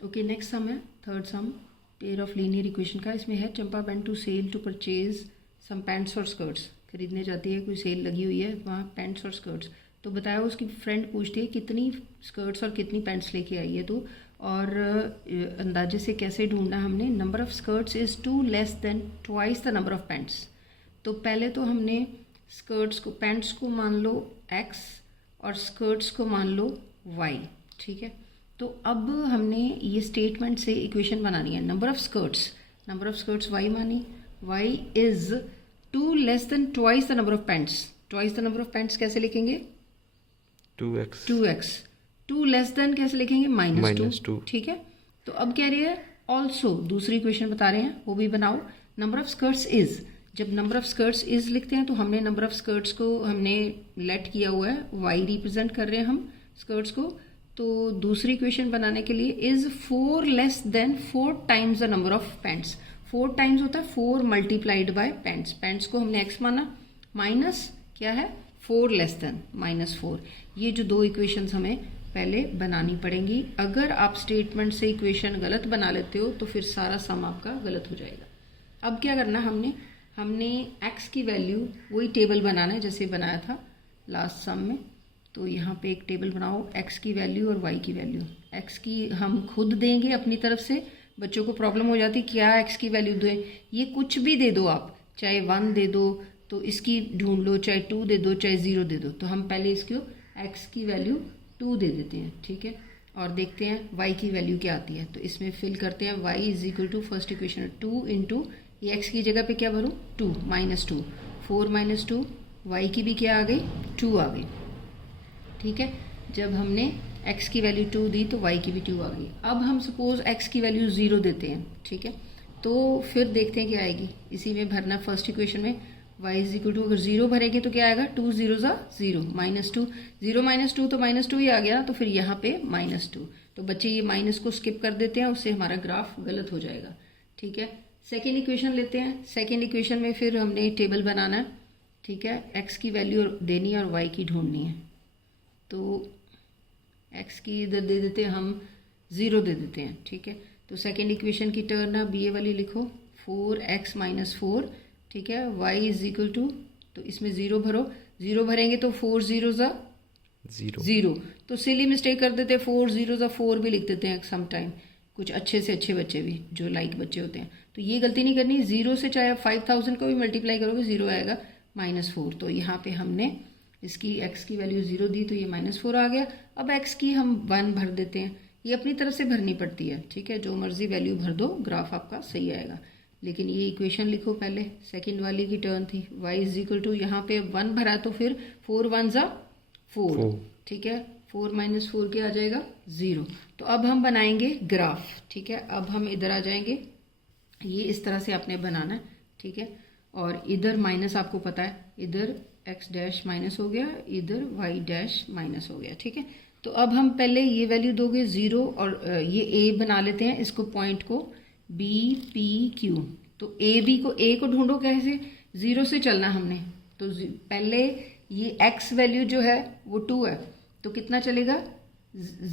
Okay, next sum है third sum, pair of linear equation का। इसमें है Champa went to sale to purchase some pants और skirts. खरीदने जाती है, कोई सेल लगी हुई है वहाँ पैंट्स और स्कर्ट्स। तो बताया उसकी फ्रेंड पूछती है कितनी स्कर्ट्स और कितनी पैंट्स लेके आई है तो, और अंदाजे से कैसे ढूंढना हमने। Number of skirts is 2 less than twice the number of pants. तो पहले तो हमने स्कर्ट्स को, पैंट्स को मान लो x और स्कर्ट्स को मान लो y, ठीक है। तो अब हमने ये स्टेटमेंट से इक्वेशन बनानी है। नंबर ऑफ स्कर्ट्स y मानी, y is 2 less than twice the number of pants. Twice the number of pants कैसे लिखेंगे? 2x। 2 लेस देन कैसे लिखेंगे? -2, ठीक है। तो अब कह रही है ऑल्सो, दूसरी इक्वेशन बता रहे हैं, वो भी बनाओ। नंबर ऑफ स्कर्ट्स इज, जब नंबर ऑफ स्कर्ट्स इज लिखते हैं तो हमने नंबर ऑफ स्कर्ट्स को हमने लेट किया हुआ है, y रिप्रेजेंट कर रहे हैं हम स्कर्ट्स को। तो दूसरी इक्वेशन बनाने के लिए is 4 less than 4 times the number of pants. 4 times होता है 4 मल्टीप्लाइड बाय पैंट्स। पैंट्स को हमने x माना, माइनस क्या है 4 लेस देन -4। ये जो दो इक्वेशंस हमें पहले बनानी पड़ेंगी। अगर आप स्टेटमेंट से इक्वेशन गलत बना लेते हो तो फिर सारा सम आपका गलत हो जाएगा। अब क्या करना हमने x की वैल्यू, वही टेबल बनाना है जैसे बनाया था लास्ट सम में। तो यहाँ पे एक टेबल बनाओ, x की वैल्यू और y की वैल्यू। x की हम खुद देंगे अपनी तरफ से, बच्चों को प्रॉब्लम हो जाती क्या x की वैल्यू दें। ये कुछ भी दे दो आप, चाहे 1 दे दो तो इसकी ढूंढ लो, चाहे 2 दे दो, चाहे 0 दे दो। तो हम पहले इसको x की वैल्यू 2 दे देते हैं, ठीक है। और देखते हैं y की वैल्यू क्या आती है। तो इसमें फिल करते हैं y is equal to first equation 2 into ये x की जगह पे क्या भरूँ 2 -2, 4 -2, y की भी क्या आ गई 2 आ गई, ठीक है। जब हमने x की वैल्यू 2 दी तो y की भी 2 आ गई। अब हम सपोज x की वैल्यू 0 देते हैं, ठीक है। तो फिर देखते हैं क्या आएगी, इसी में भरना फर्स्ट इक्वेशन में y इज इक्वल टू, अगर 0 भरेंगे तो क्या आएगा 2 0 0 -2, 0 -2 तो -2 ही आ गया। तो फिर यहाँ पे -2, तो बच्चे ये माइनस को स्किप कर देते हैं, उससे हमारा ग्राफ गलत हो जाएगा, ठीक है। सेकेंड इक्वेशन लेते हैं। सेकेंड इक्वेशन में फिर हमने टेबल बनाना है, ठीक है। x की वैल्यू देनी है और y की ढूंढनी है। तो x की इधर दे देते हैं हम 0 दे देते हैं, ठीक है। तो सेकेंड इक्वेशन की टर्न है बी ए वाली लिखो, 4x - 4, ठीक है। y इज इक्वल टू, तो इसमें 0 भरो, 0 भरेंगे तो 4 0 0, तो सिली मिस्टेक कर देते हैं, 4 0 4 भी लिख देते हैं सम टाइम, कुछ अच्छे से अच्छे बच्चे भी जो लाइक बच्चे होते हैं। तो ये गलती नहीं करनी, 0 से चाहे 5000 को भी मल्टीप्लाई करोगे 0 आएगा -4। तो यहाँ पे हमने इसकी x की वैल्यू 0 दी तो ये -4 आ गया। अब x की हम 1 भर देते हैं, ये अपनी तरफ से भरनी पड़ती है, ठीक है। जो मर्जी वैल्यू भर दो, ग्राफ आपका सही आएगा। लेकिन ये इक्वेशन लिखो पहले, सेकेंड वाली की टर्न थी, y इज इक्वल टू, यहाँ पे 1 भरा तो फिर 4 1 4, ठीक है। 4 -4 क्या आ जाएगा 0। तो अब हम बनाएंगे ग्राफ, ठीक है। अब हम इधर आ जाएंगे, ये इस तरह से आपने बनाना है, ठीक है। और इधर माइनस आपको पता है, इधर x डैश माइनस हो गया, इधर y डैश माइनस हो गया, ठीक है। तो अब हम पहले ये वैल्यू दोगे 0 और ये a बना लेते हैं, इसको पॉइंट को b p q। तो a को ढूंढो कैसे, 0 से चलना हमने। तो पहले ये x वैल्यू जो है वो 2 है, तो कितना चलेगा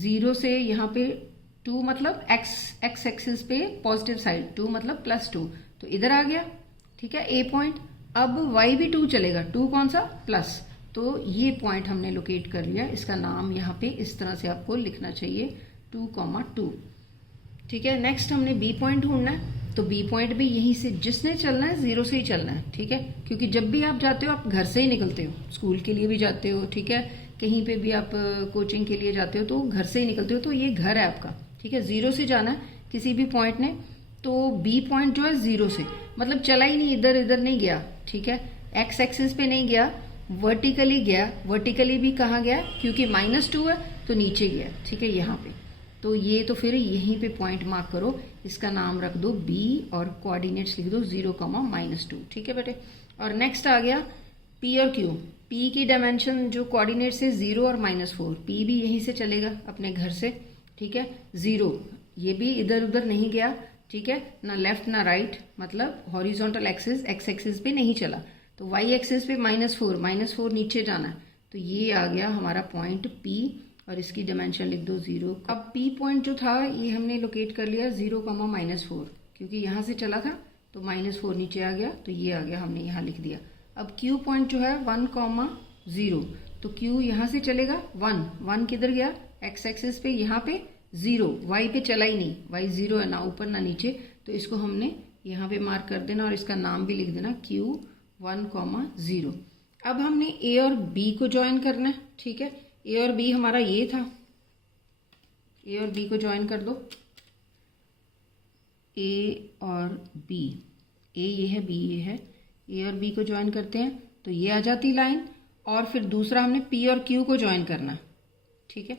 0 से यहाँ पे 2 मतलब x एक्सिस पे पॉजिटिव साइड, 2 मतलब +2, तो इधर आ गया, ठीक है ए पॉइंट। अब y भी 2 चलेगा, 2 कौन सा प्लस, तो ये पॉइंट हमने लोकेट कर लिया। इसका नाम यहाँ पे इस तरह से आपको लिखना चाहिए 2,2, ठीक है। नेक्स्ट हमने b पॉइंट ढूंढना है, तो b पॉइंट भी यहीं से, जिसने चलना है 0 से ही चलना है, ठीक है। क्योंकि जब भी आप जाते हो आप घर से ही निकलते हो, स्कूल के लिए भी जाते हो, ठीक है, कहीं पे भी आप कोचिंग के लिए जाते हो तो घर से ही निकलते हो। तो ये घर है आपका, ठीक है। 0 से जाना है किसी भी पॉइंट ने, तो b पॉइंट जो है 0 से, मतलब चला ही नहीं, इधर नहीं गया, ठीक है। x एक्सिस पे नहीं गया, वर्टिकली गया। वर्टिकली भी कहाँ गया, क्योंकि -2 है तो नीचे गया, ठीक है, यहाँ पे। तो ये तो फिर यहीं पे पॉइंट मार्क करो, इसका नाम रख दो b और कोऑर्डिनेट्स लिख दो 0, -2, ठीक है बेटे। और नेक्स्ट आ गया p और q। p की डायमेंशन जो कोऑर्डिनेट्स है 0 और -4, p भी यहीं से चलेगा अपने घर से, ठीक है। 0 ये भी इधर उधर नहीं गया, ठीक है, ना लेफ्ट ना राइट, मतलब हॉरिजॉन्टल एक्सिस x एक्सिस पे नहीं चला। तो y एक्सिस पे -4 नीचे जाना है, तो ये आ गया हमारा पॉइंट P और इसकी डायमेंशन लिख दो 0। अब P पॉइंट जो था ये हमने लोकेट कर लिया 0,-4, क्योंकि यहाँ से चला था तो -4 नीचे आ गया, तो ये आ गया, हमने यहाँ लिख दिया। अब Q पॉइंट जो है 1,0, तो Q यहाँ से चलेगा 1 किधर गया, x एक्सिस पे, यहाँ पे 0, y पे चला ही नहीं, y 0 है, ना ऊपर ना नीचे, तो इसको हमने यहाँ पे मार्क कर देना और इसका नाम भी लिख देना Q 1,0। अब हमने A और B को ज्वाइन करना है, ठीक है। A और B हमारा ये था, A और B को ज्वाइन कर दो, A और B, A ये है, B ये है, A और B को ज्वाइन करते हैं तो ये आ जाती लाइन। और फिर दूसरा हमने P और Q को ज्वाइन करना, ठीक है।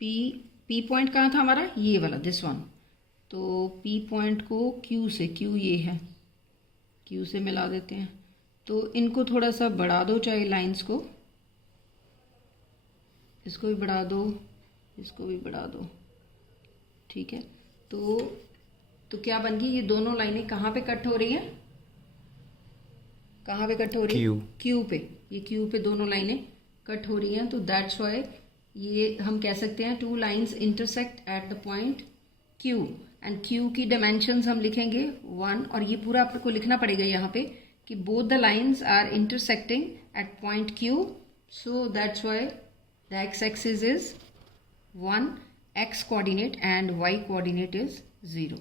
P पॉइंट कहाँ था हमारा, ये वाला, दिस वन, तो P पॉइंट को Q से, Q ये है, Q से मिला देते हैं। तो इनको थोड़ा सा बढ़ा दो, चाहे लाइंस को, इसको भी बढ़ा दो, इसको भी बढ़ा दो, ठीक है। तो क्या बन गई, ये दोनों लाइनें कहाँ पे कट हो रही हैं, कहाँ पे कट हो रही है, Q पे, ये Q पे दोनों लाइनें कट हो रही हैं। तो दैट्स वाई ये हम कह सकते हैं 2 lines intersect at the point Q, and Q की डायमेंशंस हम लिखेंगे 1, और ये पूरा आपको लिखना पड़ेगा यहाँ पे कि both the lines are intersecting at point Q, so that's why the x axis is 1, x coordinate and y coordinate is 0।